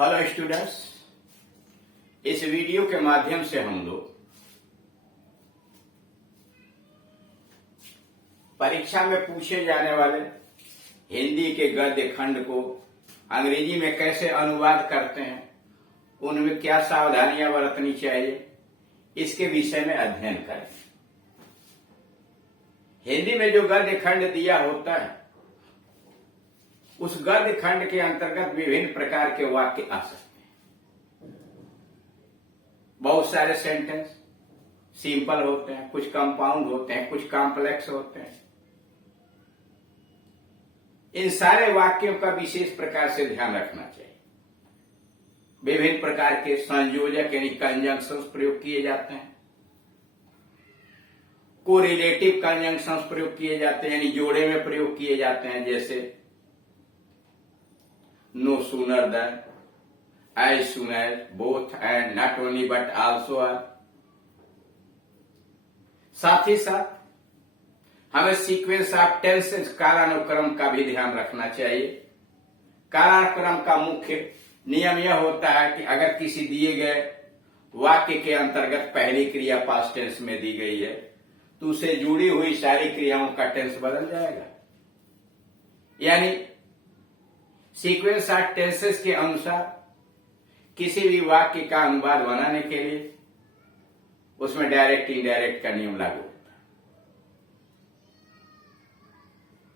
Hello students, इस video के माध्यम से हम लोग परीक्षा में पूछे जाने वाले हिंदी के गद्य खंड को अंग्रेजी में कैसे अनुवाद करते हैं, उनमें क्या सावधानियां बरतनी चाहिए, इसके विषय में अध्ययन करें। हिंदी में जो गद्य खंड दिया होता है उस गद्य खंड के अंतर्गत विभिन्न प्रकार के वाक्य आ सकते हैं। बहुत सारे सेंटेंस सिंपल होते हैं, कुछ कंपाउंड होते हैं, कुछ कॉम्प्लेक्स होते हैं। इन सारे वाक्यों का विशेष प्रकार से ध्यान रखना चाहिए। विभिन्न प्रकार के संयोजक यानी कंजंक्शंस प्रयोग किए जाते हैं, कोरिलेटिव कंजंक्शंस प्रयोग किए जाते हैं यानी जोड़े में प्रयोग किए जाते हैं, जैसे no sooner than, as soon as, both and, not only but also are। साथ ही साथ हमें सीक्वेंस ऑफ टेंसेस कालानुक्रम का भी ध्यान रखना चाहिए। कालानुक्रम का मुख्य नियम यह होता है कि अगर किसी दिए गए वाक्य के अंतर्गत पहली क्रिया पास्ट टेंस में दी गई है तो उसे जुड़ी हुई सारी क्रियाओं का टेंस बदल जाएगा। यानी सीक्वेंस ऑफ टेंसेस के अनुसार किसी भी वाक्य का अनुवाद बनाने के लिए उसमें डायरेक्ट इनडायरेक्ट का नियम लागू होता है।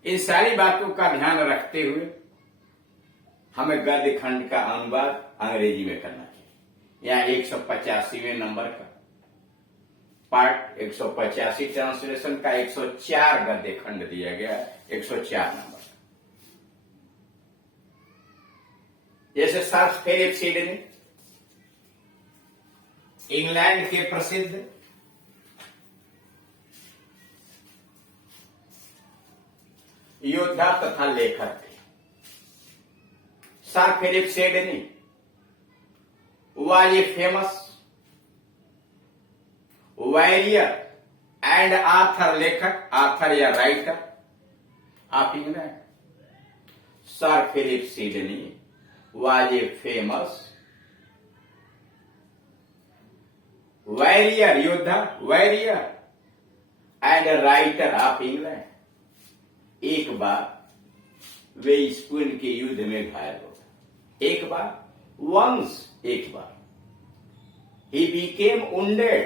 इन सारी बातों का ध्यान रखते हुए हमें गद्य खंड का अनुवाद अंग्रेजी में करना चाहिए। यहाँ 185वें नंबर का पार्ट 185 ट्रांसलेशन का 104 गद्य खंड दिया गया है, 104 नंबर। जैसे सर फिलिप सिडनी, इंग्लैंड के प्रसिद्ध योद्धा तथा लेखक थे। Sir Philip Sidney was a famous warrior and author, लेखक, author या writer of England. Sir Philip Sidney was a famous warrior, योद्धा, warrior and a writer of England। एक बार वे स्पून के युद्ध में घायल हो गए। एक बार, once, एक बार। he became wounded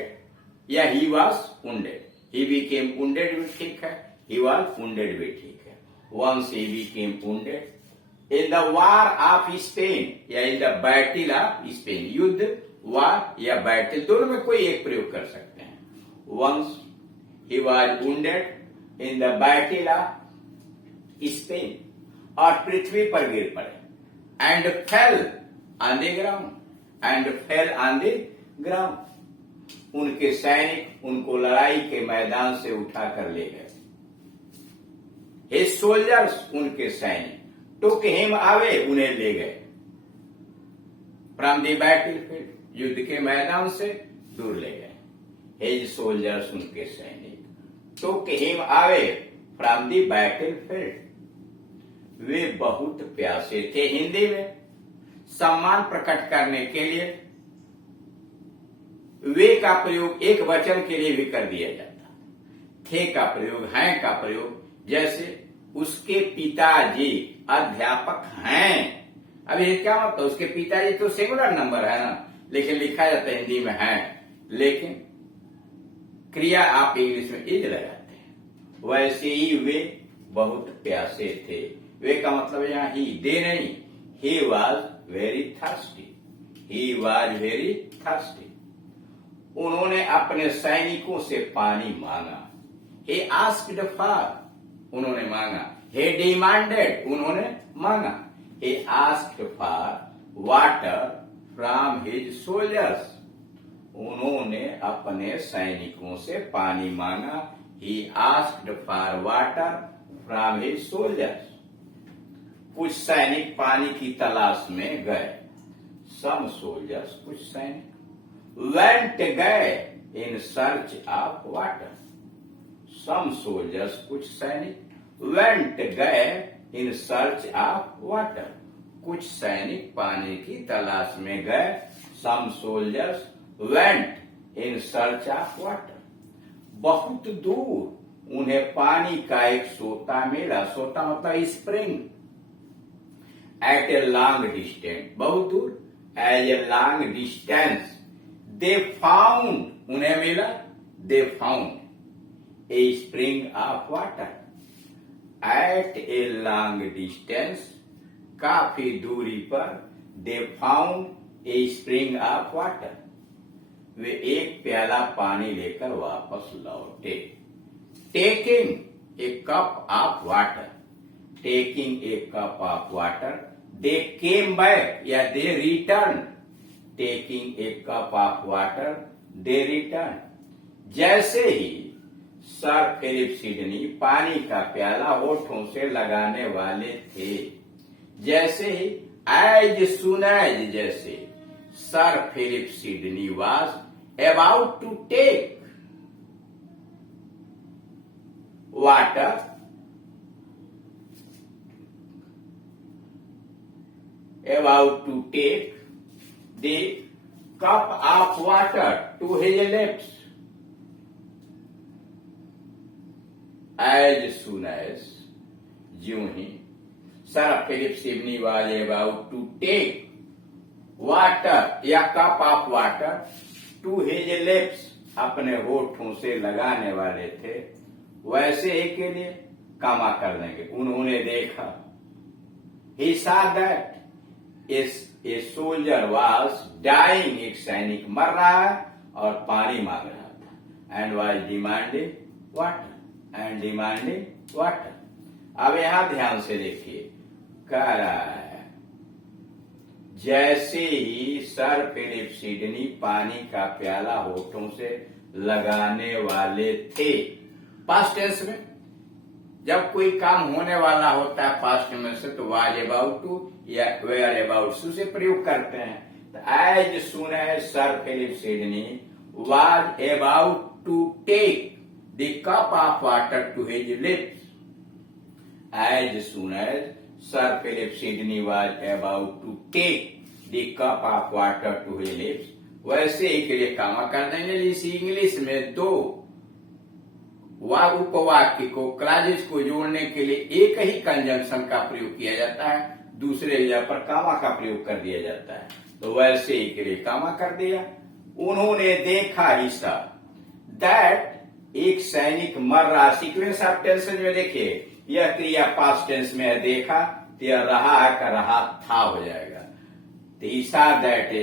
या he was wounded। he became wounded भी ठीक है, he was wounded भी ठीक है। once he became wounded in the war of Spain या in the battle of Spain। युद्ध, वार या बैटल दोनों में कोई एक प्रयोग कर सकते हैं। once he was wounded in the battle of Spain और पृथ्वी पर गिर पड़े। and fell on the ground, and fell on the ground। उनके सैनिक उनको लड़ाई के मैदान से उठाकर ले गए। his soldiers, उनके सैनिक took him away, उन्हें ले गए। from the battlefield, युद्ध के मैदान से दूर ले गए। his soldiers, उनके सैनिक took him away from the battlefield। वे बहुत प्यासे थे। हिंदी में सम्मान प्रकट करने के लिए वे का प्रयोग एक वचन के लिए भी कर दिया जाता है। थे का प्रयोग, हैं का प्रयोग, जैसे उसके पिताजी अध्यापक हैं। अब ये क्या मतलब, उसके पिताजी तो सिंगुलर नंबर है ना, लेकिन लिखा जाता है हिंदी में है, लेकिन क्रिया आप इंग्लिश में इज लगाते हैं। वैसे ही वे बहुत प्यासे थे। वे का मतलब यहाँ ही, दे नहीं। ही was very thirsty, he was very thirsty. उन्होंने अपने सैनिकों से पानी मांगा। he asked for, उन्होंने मांगा। he demanded, उन्होंने मांगा। he asked for water from his soldiers, उन्होंने अपने सैनिकों से पानी मांगा। he asked for water from his soldiers। कुछ सैनिक पानी की तलाश में गए। some soldiers, कुछ सैनिक went, गए in search of water। some soldiers, कुछ सैनिक went, गए in search of water, कुछ सैनिक पानी की तलाश में गए। Some soldiers went in search of water. बहुत दूर उन्हें पानी का एक सोता मिला। सोता मतलब spring. At a long distance, बहुत दूर। As a long distance they found, उन्हें मिला। They found a spring of water at a long distance, काफी दूरी पर। They found a spring of water, वे एक प्याला पानी लेकर वापस लौटे। Taking a cup of water, taking a cup of water, they came back या they return. Taking a cup of water, they return. जैसे ही सर फिलिप सिडनी पानी का प्याला होठों से लगाने वाले थे, जैसे ही, एज सुन एज, जैसे sir Philip Sidney was about to take water, about to take the cup of water to his lips. As soon as, ज्यों ही, Sir Philip Sidney was about to take water या cup of water to his lips, अपने होठों से लगाने वाले थे, वैसे ही के लिए कामा कर देंगे। उन्होंने देखा, he saw that a soldier was dying, एक सैनिक मर रहा है और पानी मांग रहा था। And was demanding water, and demanding water. अब यहां ध्यान से देखिए, कह रहा है जैसे ही सर फिलिप सिडनी पानी का प्याला होठों से लगाने वाले थे। पास्ट टेंस में जब कोई काम होने वाला होता है पास्ट में से, तो वाज अबाउट टू या वेयर अबाउट टू से प्रयोग करते हैं। तो as soon as sir Philip Sidney was about to take the cup of water to his lips, as soon as sir Philip Sidney was about to take the cup of water to his lips, वैसे ही के लिए कामा कर देंगे। इसी English में दो उपवाक्य को, क्लॉजेस को जोड़ने के लिए एक ही कंजंक्शन का प्रयोग किया जाता है, दूसरे जगह पर कामा का प्रयोग कर दिया जाता है। तो वैसे ही के लिए कामा कर दिया। उन्होंने देखा, हिस्सा दैट, एक सैनिक मर रहा। सीक्वेंस ऑफ टेंसेस में देखिए, यह क्रिया पास्ट टेंस में है, देखा तो यह रहा है का रहा था हो जाएगा। तो he saw that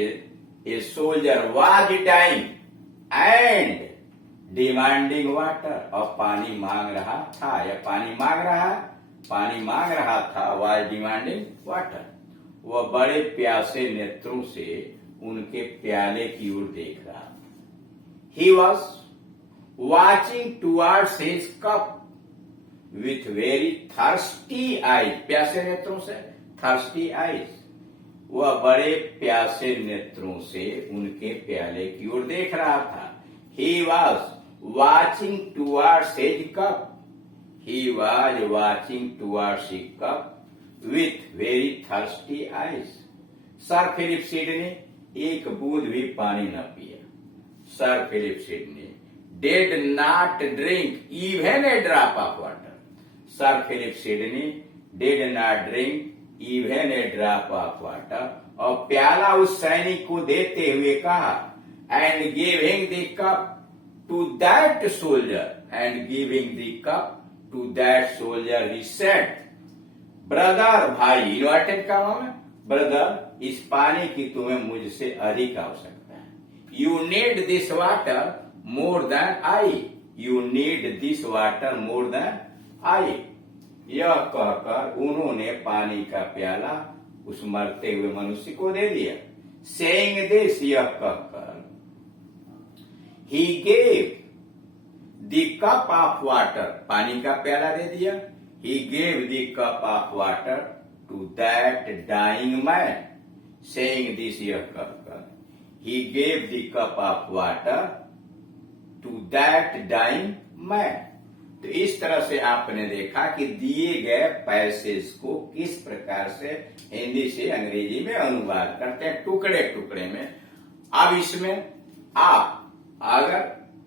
a soldier was dying and demanding water, और पानी मांग रहा था या पानी मांग रहा है, पानी मांग रहा था, was demanding water। वह बड़े प्यासे नेत्रों से उनके प्याले की ओर देख रहा था। He was watching towards his cup with very thirsty eyes, प्यासे नेत्रों से, thirsty eyes। वह बड़े प्यासे नेत्रों से उनके प्याले की ओर देख रहा था। He was watching towards his cup, he was watching towards his cup with very thirsty eyes। Sir Philip Sidney एक बूंद भी पानी न पिया। Sir Philip Sidney did not drink even a drop of water। Sir Philip Sidney did not drink even a drop of water, और प्याला उस सैनिक को देते हुए कहा, and giving the cup to that soldier, and giving the cup to that soldier he said, brother, भाई, inverted comma में, ब्रदर, इस पानी की तुम्हें मुझसे अधिक आवश्यकता है। You need this water more than I, you need this water more than I. यह कहकर उन्होंने पानी का प्याला उस मरते हुए मनुष्य को दे दिया। सेइंग दिस, यह कहकर, ही gave the cup of water, पानी का प्याला दे दिया। He gave the cup of water to that dying man, saying this, यह कहकर, he gave the cup of water to that dying man। तो इस तरह से आपने देखा कि दिए गए पैसेज को किस प्रकार से हिंदी से अंग्रेजी में अनुवाद करते हैं, टुकड़े टुकड़े में। अब इसमें आप अगर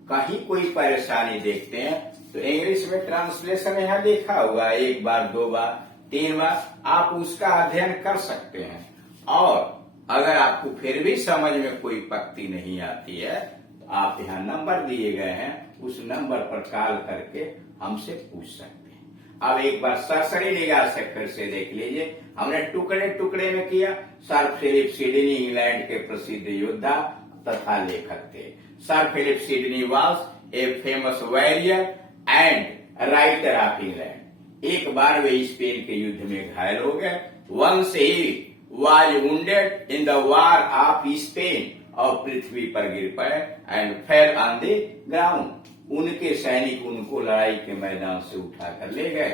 कहीं कोई परेशानी देखते हैं तो इंग्लिश में ट्रांसलेशन यहाँ लिखा हुआ है, 1 बार 2 बार 3 बार आप उसका अध्ययन कर सकते हैं। और अगर आपको फिर भी समझ में कोई पक्ति नहीं आती है तो आप यहाँ नंबर दिए गए हैं, उस नंबर पर कॉल करके हमसे पूछ सकते हैं। अब एक बार सरसरी निगाह से फिर से देख लीजिए, हमने टुकड़े टुकड़े में किया। सर फिलिप सिडनी इंग्लैंड के प्रसिद्ध योद्धा तथा लेखक थे। Sir Philip Sidney was a famous warrior and writer of England. एक बार वे स्पेन के युद्ध में घायल हो गए। Once he was wounded in the war of Spain और पृथ्वी पर गिर पड़े and fell on the ground. उनके सैनिक उनको लड़ाई के मैदान से उठाकर ले गए।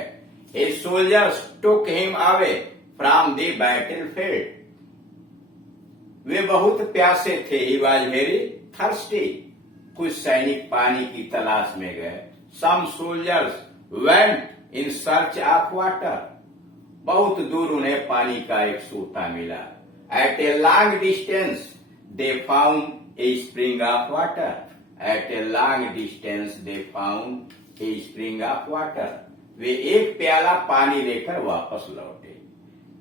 A soldiers took him away from the battlefield. वे बहुत प्यासे थे। He was very thirsty. कुछ सैनिक पानी की तलाश में गए। Some soldiers went in search of water. बहुत दूर उन्हें पानी का एक सोता मिला। At a long distance they found a spring of water. At a long distance they found a spring of water. वे एक प्याला पानी लेकर वापस लौटे।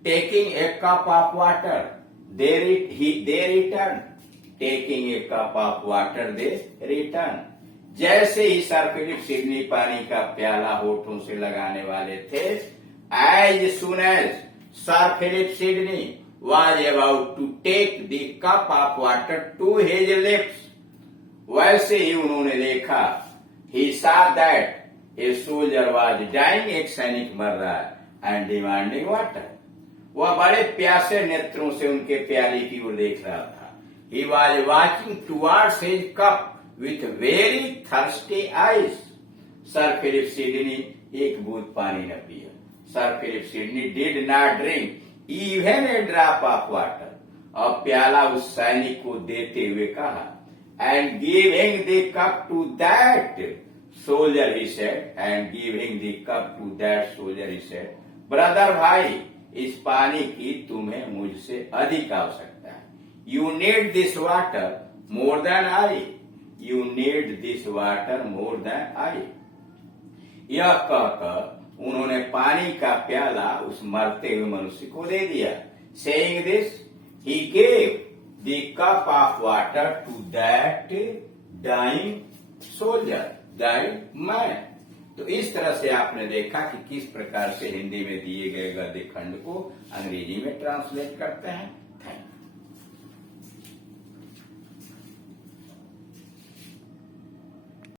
Taking a cup of water they return. Taking a cup of water they return. जैसे ही Sir Philip Sydney पानी का प्याला होठों से लगाने वाले थे, as soon as Sir Philip Sidney was about to take the cup of water to his lips, वैसे ही उन्होंने देखा, he saw that a soldier was dying, एक सैनिक मर रहा है and demanding water। वह बड़े प्यासे नेत्रों से उनके प्याले की ओर देख रहा था। He was watching towards his cup with very thirsty eyes। Sir Philip Sidney एक बूंद पानी न पिया। Sir Philip Sidney did not drink even a drop of water. और प्याला उस सैनिक को देते हुए कहा, and giving the cup to that soldier he said. And giving the cup to that soldier he said, brother भाई, इस पानी की तुम्हें मुझसे अधिक आवश्यकता है। You need this water more than I. You need this water more than I. यह कहकर उन्होंने पानी का प्याला उस मरते हुए मनुष्य को दे दिया। Saying this he gave the cup of water to that dying soldier, dying man. तो इस तरह से आपने देखा कि किस प्रकार से हिंदी में दिए गए गद्य खंड को अंग्रेजी में ट्रांसलेट करते हैं।